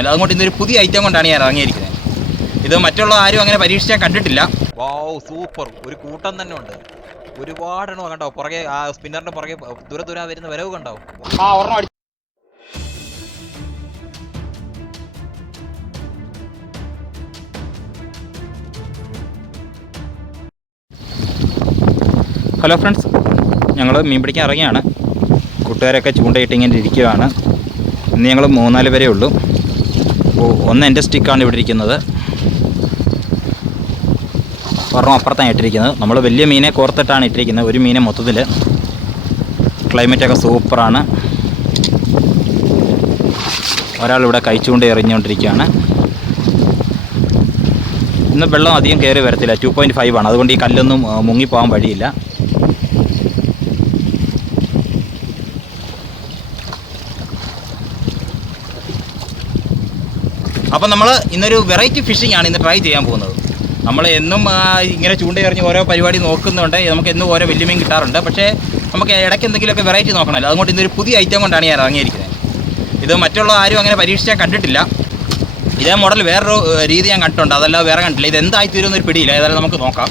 അതുകൊണ്ട് ഇന്നൊരു പുതിയ ഐറ്റം കൊണ്ടാണ് ഞാൻ ഇറങ്ങിയിരിക്കുന്നത്. ഇത് മറ്റുള്ള ആരും അങ്ങനെ പരീക്ഷിച്ചാൽ കണ്ടിട്ടില്ല. വാവ്, സൂപ്പർ. ഒരു കൂട്ടം തന്നെ ഉണ്ട്. ഒരുപാടെണ്ണോ കണ്ടോ പുറകെ, ആ സ്പിന്നറിന്റെ പുറകെ ദൂരെ വരുന്ന വരവ് കണ്ടോ. ഹലോ ഫ്രണ്ട്സ്, ഞങ്ങൾ മീൻ പിടിക്കാൻ ഇറങ്ങിയാണ്. കൂട്ടുകാരൊക്കെ ചൂണ്ടയിട്ട് ഇങ്ങനെ ഇരിക്കുകയാണ്. ഇന്ന് ഞങ്ങൾ 3-4 പേരേ ഉള്ളൂ. ഒന്ന് എൻ്റെ സ്റ്റിക്കാണ് ഇവിടെ ഇരിക്കുന്നത്, ഒരെണ്ണം അപ്പുറത്താണ് ഇട്ടിരിക്കുന്നത്. നമ്മൾ വലിയ മീനെ കോർത്തിട്ടാണ് ഇട്ടിരിക്കുന്നത്. ഒരു മീനെ മൊത്തത്തിൽ. ക്ലൈമറ്റൊക്കെ സൂപ്പറാണ്. ഒരാളിവിടെ ചൂണ്ട എറിഞ്ഞുകൊണ്ടിരിക്കുകയാണ്. ഇന്ന് വെള്ളം അധികം കയറി വരത്തില്ല, 2.5 ആണ്. അതുകൊണ്ട് ഈ കല്ലൊന്നും മുങ്ങിപ്പോകാൻ വഴിയില്ല. അപ്പം നമ്മൾ ഇന്നൊരു വെറൈറ്റി ഫിഷിംഗ് ആണ് ഇന്ന് ട്രൈ ചെയ്യാൻ പോകുന്നത്. നമ്മൾ എന്നും ഇങ്ങനെ ചൂണ്ടയെറിഞ്ഞ് ഓരോ പരിപാടി നോക്കുന്നുണ്ട്. നമുക്ക് എന്നും ഓരോ വലിയ മീൻ കിട്ടാറുണ്ട്. പക്ഷേ നമുക്ക് ഇടയ്ക്ക് എന്തെങ്കിലുമൊക്കെ വെറൈറ്റി നോക്കണമല്ലോ. അതുകൊണ്ട് ഇന്നൊരു പുതിയ ഐറ്റം കൊണ്ടാണ് ഞാൻ ഇറങ്ങിയിരിക്കുന്നത്. ഇത് മറ്റുള്ള ആരും അങ്ങനെ പരീക്ഷിച്ചാൽ കണ്ടിട്ടില്ല. ഇതേ മോഡൽ വേറൊരു രീതി ഞാൻ കണ്ടിട്ടുണ്ട്, അതല്ലാതെ വേറെ കണ്ടിട്ടില്ല. ഇത് എന്തായി തീരുന്നൊരു പിടിയില്ല. ഏതായാലും നമുക്ക് നോക്കാം.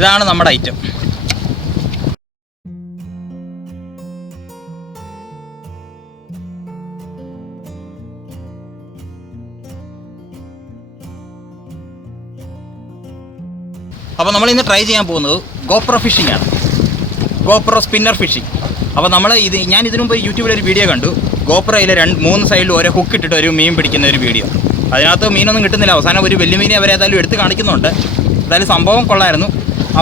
ഇതാണ് നമ്മുടെ ഐറ്റം. അപ്പോൾ നമ്മളിന്ന് ട്രൈ ചെയ്യാൻ പോകുന്നത് GoPro ഫിഷിംഗ് ആണ്. GoPro spinner fishing. അപ്പോൾ ഞാൻ ഇതിനു മുമ്പ് യൂട്യൂബിലൊരു വീഡിയോ കണ്ടു. GoProയിൽ 3 സൈഡിൽ ഓരോ ഹുക്ക് ഇട്ടിട്ട് ഒരു മീൻ പിടിക്കുന്ന ഒരു വീഡിയോ. അതിനകത്ത് മീനൊന്നും കിട്ടുന്നില്ല. അവസാനം ഒരു വലിയ മീനെ അവരെ ഏതായാലും എടുത്ത് കാണിക്കുന്നുണ്ട്. എന്തായാലും സംഭവം കൊള്ളായിരുന്നു.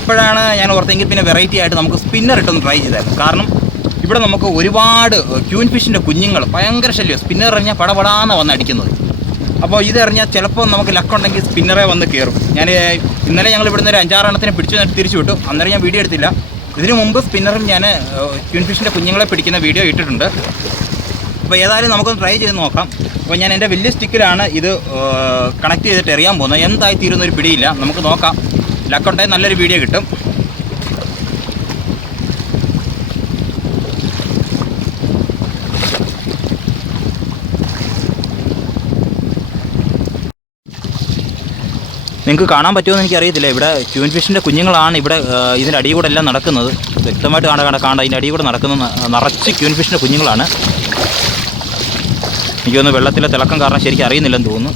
അപ്പോഴാണ് ഞാൻ ഓർത്തെങ്കിൽ പിന്നെ വെറൈറ്റി ആയിട്ട് നമുക്ക് സ്പിന്നർ ഇട്ടൊന്ന് ട്രൈ ചെയ്തായിരുന്നു. കാരണം ഇവിടെ നമുക്ക് ഒരുപാട് ക്യൂൻ ഫിഷിൻ്റെ കുഞ്ഞുങ്ങൾ ഭയങ്കര ശല്യം. സ്പിന്നർ എറിഞ്ഞാൽ പടപടാന്ന് വന്ന് അടിക്കുന്നത്. അപ്പോൾ ഇതെറിഞ്ഞാൽ ചിലപ്പോൾ നമുക്ക് ലക്കുണ്ടെങ്കിൽ സ്പിന്നറെ വന്ന് കയറും. ഇന്നലെ ഞങ്ങൾ ഇവിടുന്ന് ഒരു 5-6 എണ്ണത്തിനെ പിടിച്ചു തിരിച്ചു വിട്ടു. അന്നേരം ഞാൻ വീഡിയോ എടുത്തില്ല. ഇതിനു മുമ്പ് സ്പിന്നറും ഞാൻ ക്യൂൻ ഫിഷിൻ്റെ കുഞ്ഞുങ്ങളെ പിടിക്കുന്ന വീഡിയോ ഇട്ടിട്ടുണ്ട്. അപ്പോൾ ഏതായാലും നമുക്കൊന്ന് ട്രൈ ചെയ്ത് നോക്കാം. അപ്പോൾ ഞാൻ എൻ്റെ വലിയ സ്റ്റിക്കിലാണ് ഇത് കണക്ട് ചെയ്തിട്ട് എറിയാൻ പോകുന്നത്. എന്തായി തീരുന്നൊരു പിടിയില്ല. നമുക്ക് നോക്കാം. ലക്കുണ്ടെങ്കിൽ നല്ലൊരു വീഡിയോ കിട്ടും. നിങ്ങൾക്ക് കാണാൻ പറ്റുമെന്ന് എനിക്കറിയത്തില്ല. ഇവിടെ ക്യൂൻ ഫിഷിൻ്റെ കുഞ്ഞുങ്ങളാണ് ഇവിടെ ഇതിൻ്റെ അടിയിൽ കൂടെ എല്ലാം നടക്കുന്നത്. വ്യക്തമായിട്ട് കാണാൻ അതിൻ്റെ അടിയിൽ കൂടെ നടക്കുന്ന നിറച്ച് ക്യൂൻ ഫിഷിൻ്റെ കുഞ്ഞുങ്ങളാണ്. എനിക്കൊന്ന് വെള്ളത്തിലെ തിളക്കം കാരണം ശരിക്കും അറിയുന്നില്ലെന്ന് തോന്നുന്നു.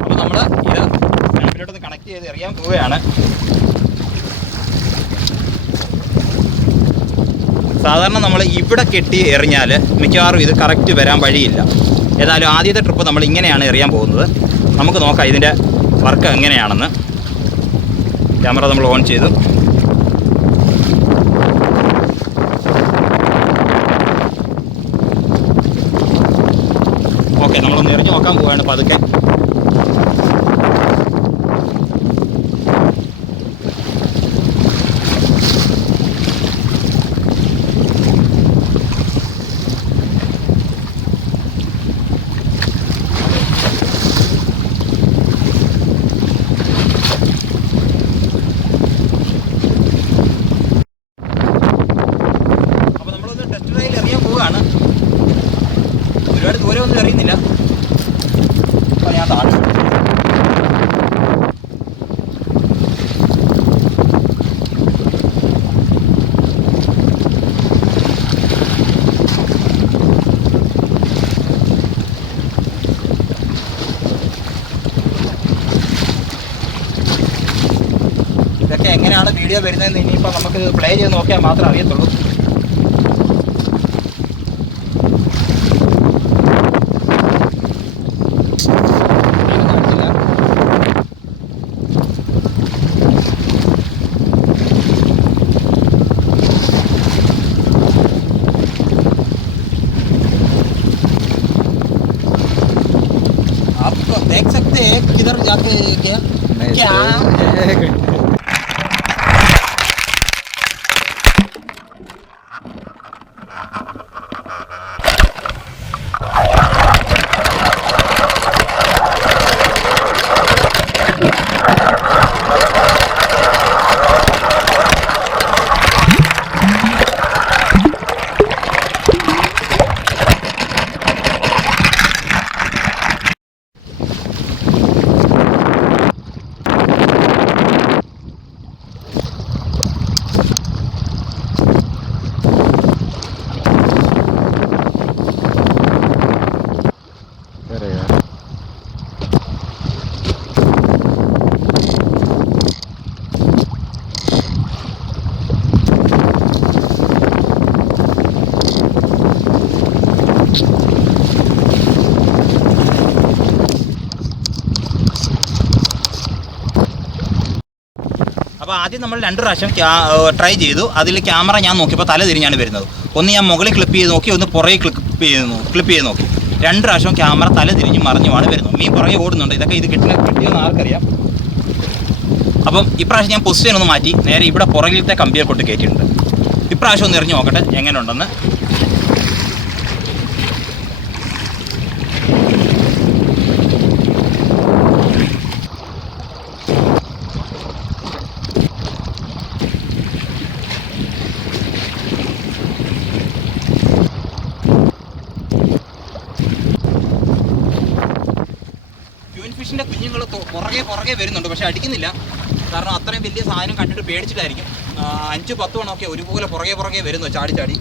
അപ്പോൾ നമ്മൾ ഇത് രണ്ടിലോട്ടൊന്ന് കണക്ട് ചെയ്ത് എറിയാൻ പോവുകയാണ്. സാധാരണ നമ്മൾ ഇവിടെ കെട്ടി എറിഞ്ഞാൽ മിക്കവാറും ഇത് കറക്റ്റ് വരാൻ വഴിയില്ല. ഏതായാലും ആദ്യത്തെ ട്രിപ്പ് നമ്മൾ ഇങ്ങനെയാണ് എറിയാൻ പോകുന്നത്. നമുക്ക് നോക്കാം ഇതിൻ്റെ വർക്ക് എങ്ങനെയാണെന്ന്. ക്യാമറ നമ്മൾ ഓൺ ചെയ്തു. ഓക്കെ, നമ്മളൊന്ന് എറിഞ്ഞ് നോക്കാൻ പോവുകയാണ് പതുക്കെ. ഒരുപാട് ദൂരം ഒന്നും അറിയുന്നില്ല. അപ്പോൾ ഞാൻ താഴെ ഇതൊക്കെ എങ്ങനെയാണ് വീഡിയോ വരുന്നതെന്ന് ഇനിയിപ്പോൾ നമുക്ക് പ്ലേ ചെയ്ത് നോക്കിയാൽ മാത്രമേ അറിയത്തുള്ളൂ. आप देख सकते हैं किधर जाके क्या क्या അപ്പോൾ ആദ്യം നമ്മൾ 2 പ്രാവശ്യം ട്രൈ ചെയ്തു. അതിൽ ക്യാമറ ഞാൻ നോക്കിയപ്പോൾ തല തിരിഞ്ഞാണ് വരുന്നത്. ഒന്ന് ഞാൻ മുകളിൽ ക്ലിപ്പ് ചെയ്ത് നോക്കി, ഒന്ന് പുറകെ ക്ലിപ്പ് ചെയ്ത് നോക്കി. 2 പ്രാവശ്യം ക്യാമറ തല തിരിഞ്ഞ് മറിഞ്ഞുമാണ് വരുന്നത്. മീൻ പുറകെ ഓടുന്നുണ്ട്. ഇതൊക്കെ ഇത് കിട്ടിയെന്ന് ആർക്കറിയാം. അപ്പം ഇപ്രാവശ്യം ഞാൻ പൊസിഷൻ ഒന്ന് മാറ്റി നേരെ ഇവിടെ പുറകിലത്തെ കമ്പിയെ കൊണ്ട് കയറ്റിയിട്ടുണ്ട്. ഇപ്രാവശ്യം ഒന്ന് എറിഞ്ഞ് നോക്കട്ടെ എങ്ങനെയുണ്ടെന്ന്. ഫിഷിൻ്റെ കുഞ്ഞുങ്ങൾ പുറകെ വരുന്നുണ്ട്, പക്ഷെ അടിക്കുന്നില്ല. കാരണം അത്രയും വലിയ സാധനം കണ്ടിട്ട് പേടിച്ചിട്ടായിരിക്കും. 5-10 എണ്ണമൊക്കെ ഒരുപോലെ പുറകെ വരുന്നു ചാടി.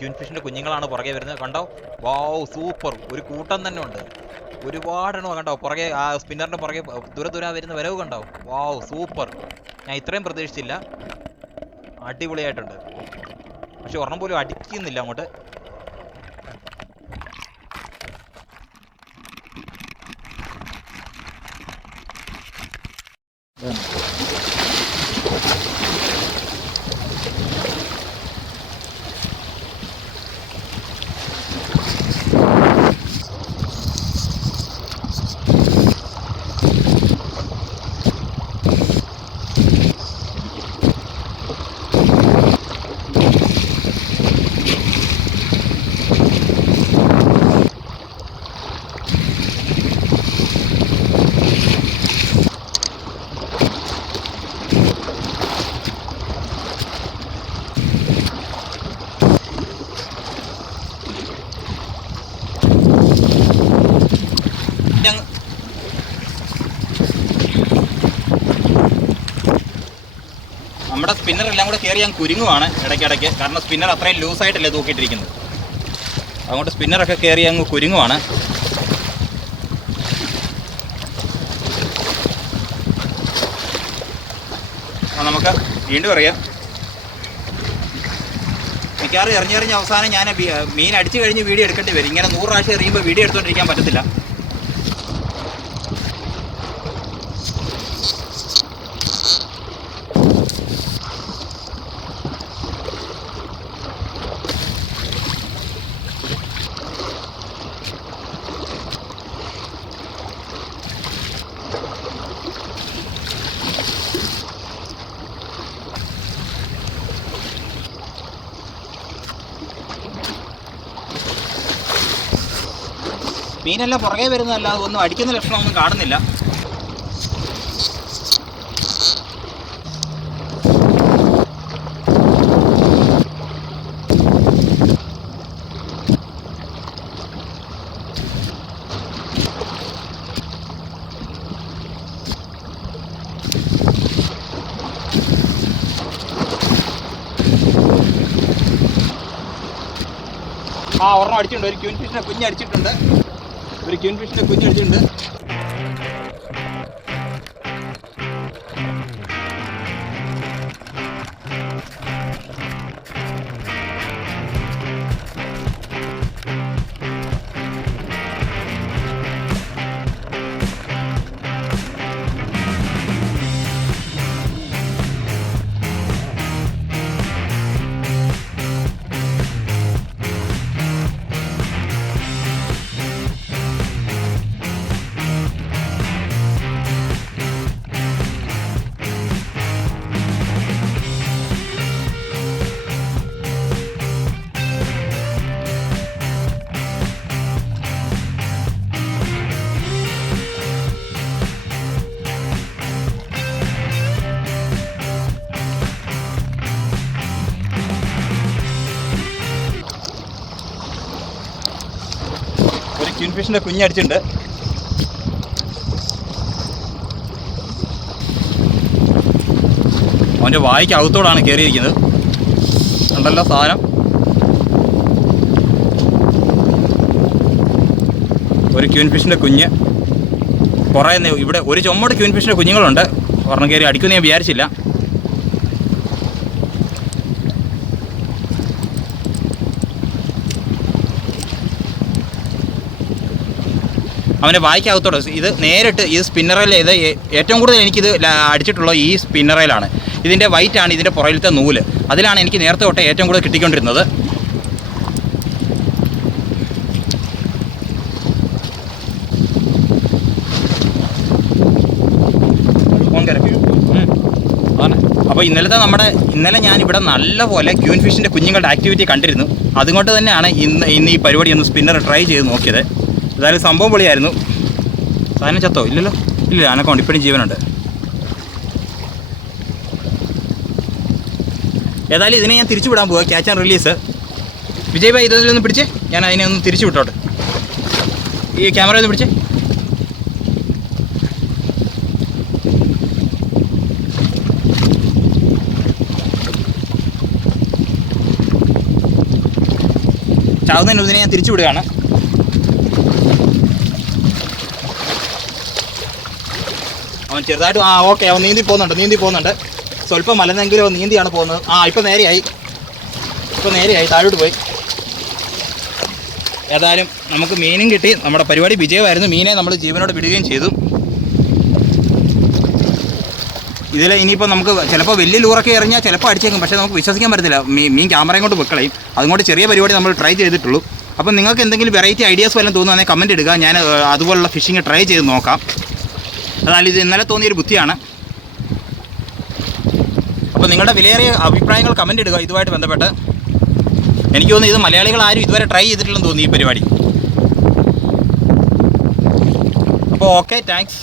ക്യൂൻ ഫിഷിൻ്റെ കുഞ്ഞുങ്ങളാണ് പുറകെ വരുന്നത്. കണ്ടോ, വാവ്, സൂപ്പർ. ഒരു കൂട്ടം തന്നെ ഉണ്ട്. ഒരുപാടെണ്ണോ കണ്ടോ പുറകെ. ആ സ്പിന്നറിൻ്റെ പുറകെ ദൂരെ വരുന്ന വരവ് കണ്ടോ. വാവ്, സൂപ്പർ. ഞാൻ ഇത്രയും പ്രതീക്ഷിച്ചില്ല. അടിപൊളിയായിട്ടുണ്ട്. പക്ഷെ ഒരെണ്ണം പോലും അടിക്കുന്നില്ല അങ്ങോട്ട്. നമ്മുടെ സ്പിന്നർ എല്ലാം കൂടെ കയറി ഞാൻ കുരുങ്ങുവാണ് ഇടയ്ക്കിടയ്ക്ക്. കാരണം സ്പിന്നർ അത്രയും ലൂസായിട്ടല്ലേ തൂക്കിയിട്ടിരിക്കുന്നത്. അതുകൊണ്ട് സ്പിന്നറൊക്കെ കയറി അങ്ങ് കുരുങ്ങുവാണ്. അപ്പോൾ നമുക്ക് വീണ്ടും അറിയാം. മിക്കവാറും എറിഞ്ഞെറിഞ്ഞ് അവസാനം ഞാൻ മീൻ അടിച്ചു കഴിഞ്ഞ് വീഡിയോ എടുക്കേണ്ടി വരും. ഇങ്ങനെ 100 പ്രാവശ്യം എറിയുമ്പോൾ വീഡിയോ എടുത്തുകൊണ്ടിരിക്കാൻ പറ്റത്തില്ല. മീനെല്ലാം പുറകെ വരുന്നതല്ലാതെ ഒന്നും അടിക്കുന്ന ലക്ഷണമൊന്നും കാണുന്നില്ല. ഒരെണ്ണം അടിച്ചിട്ടുണ്ട്. ഒരു ക്യൂൻ ഫിഷിനെ കുഞ്ഞടിച്ചിട്ടുണ്ട്. ക്യൂൻ ഫിഷിൻ്റെ കുഞ്ഞടിച്ചിട്ടുണ്ട്. അവൻ്റെ വായിക്ക് അകത്തോടാണ് കയറിയിരിക്കുന്നത്. ഉണ്ടല്ലോ സാധനം. ഒരു ക്യൂൻ ഫിഷിൻ്റെ കുഞ്ഞ്. കുറേ ഇവിടെ ഒരു ചുമട് ക്യൂൻ ഫിഷിൻ്റെ കുഞ്ഞുങ്ങളുണ്ട്. ഒരെണ്ണം കയറി അടിക്കുമെന്ന് ഞാൻ വിചാരിച്ചില്ല. അവൻ്റെ വായിക്കകത്തോടെ ഇത് നേരിട്ട് ഈ സ്പിന്നറിൽ ഇത് ഏറ്റവും കൂടുതൽ എനിക്കിത് അടിച്ചിട്ടുള്ള ഈ സ്പിന്നറിലാണ്. ഇതിൻ്റെ വൈറ്റാണ് ഇതിൻ്റെ പുറകിലത്തെ നൂല്. അതിലാണ് എനിക്ക് നേരത്തെ തൊട്ട് ഏറ്റവും കൂടുതൽ കിട്ടിക്കൊണ്ടിരുന്നത്. അപ്പോൾ ഇന്നലെ ഞാനിവിടെ നല്ലപോലെ ക്യൂൻ ഫിഷിൻ്റെ കുഞ്ഞുങ്ങളുടെ ആക്ടിവിറ്റി കണ്ടിരുന്നു. അതുകൊണ്ട് തന്നെയാണ് ഇന്ന് ഈ പരിപാടി ഒന്ന് സ്പിന്നർ ട്രൈ ചെയ്ത് നോക്കിയത്. ഏതായാലും സംഭവം പൊളിയായിരുന്നു. സാധനം ചത്തോ? ഇല്ലല്ലോ, ഇല്ല, അനക്കോണ്ട് ഇപ്പോഴും ജീവനുണ്ട്. ഏതായാലും ഇതിനെ ഞാൻ തിരിച്ചു വിടാൻ പോവുക. Catch and release. Vijay bhai ഇതിലൊന്ന് പിടിച്ചേ, ഞാൻ അതിനെ ഒന്ന് തിരിച്ചു വിട്ടോട്ടെ. ഈ ക്യാമറ ഒന്ന് പിടിച്ചേ. ചാവുന്നതിന് ഇതിനെ ഞാൻ തിരിച്ചു വിടുകയാണ്. അവൻ ചെറുതായിട്ട് ഓക്കെ, അവൻ നീന്തി പോകുന്നുണ്ട്. സ്വല്പം മലന്നെങ്കിലും അവൻ നീന്തിയാണ് പോകുന്നത്. ഇപ്പം നേരെയായി താഴോട്ട് പോയി. ഏതായാലും നമുക്ക് മീനും കിട്ടി. നമ്മുടെ പരിപാടി വിജയമായിരുന്നു. മീനെ നമ്മൾ ജീവനോട് വിടുകയും ചെയ്തു. ഇതിൽ ഇനിയിപ്പോൾ നമുക്ക് ചിലപ്പോൾ വലിയ ലൂറൊക്കെ എറിഞ്ഞാൽ ചിലപ്പോൾ അടിച്ചേക്കും, പക്ഷേ നമുക്ക് വിശ്വസിക്കാൻ പറ്റത്തില്ല. മീൻ ക്യാമറയും കൊണ്ട് വെക്കളയും. അതുകൊണ്ട് ചെറിയ പരിപാടി നമ്മൾ ട്രൈ ചെയ്തിട്ടുള്ളൂ. അപ്പോൾ നിങ്ങൾക്ക് എന്തെങ്കിലും വെറൈറ്റി ഐഡിയാസ് വല്ലതും തോന്നുകയാണെങ്കിൽ കമൻറ്റ് ഇടുക. ഞാൻ അതുപോലുള്ള ഫിഷിങ് ട്രൈ ചെയ്ത് നോക്കാം. എന്നാൽ ഇത് ഇന്നലെ തോന്നിയൊരു ബുദ്ധിയാണ്. അപ്പോൾ നിങ്ങളുടെ വിലയേറിയ അഭിപ്രായങ്ങൾ കമൻറ്റ് ഇടുക ഇതുമായിട്ട് ബന്ധപ്പെട്ട്. എനിക്ക് തോന്നുന്നു ഇത് മലയാളികൾ ആരും ഇതുവരെ ട്രൈ ചെയ്തിട്ടില്ലെന്ന് തോന്നി ഈ പരിപാടി. അപ്പോൾ ഓക്കെ, താങ്ക്സ്.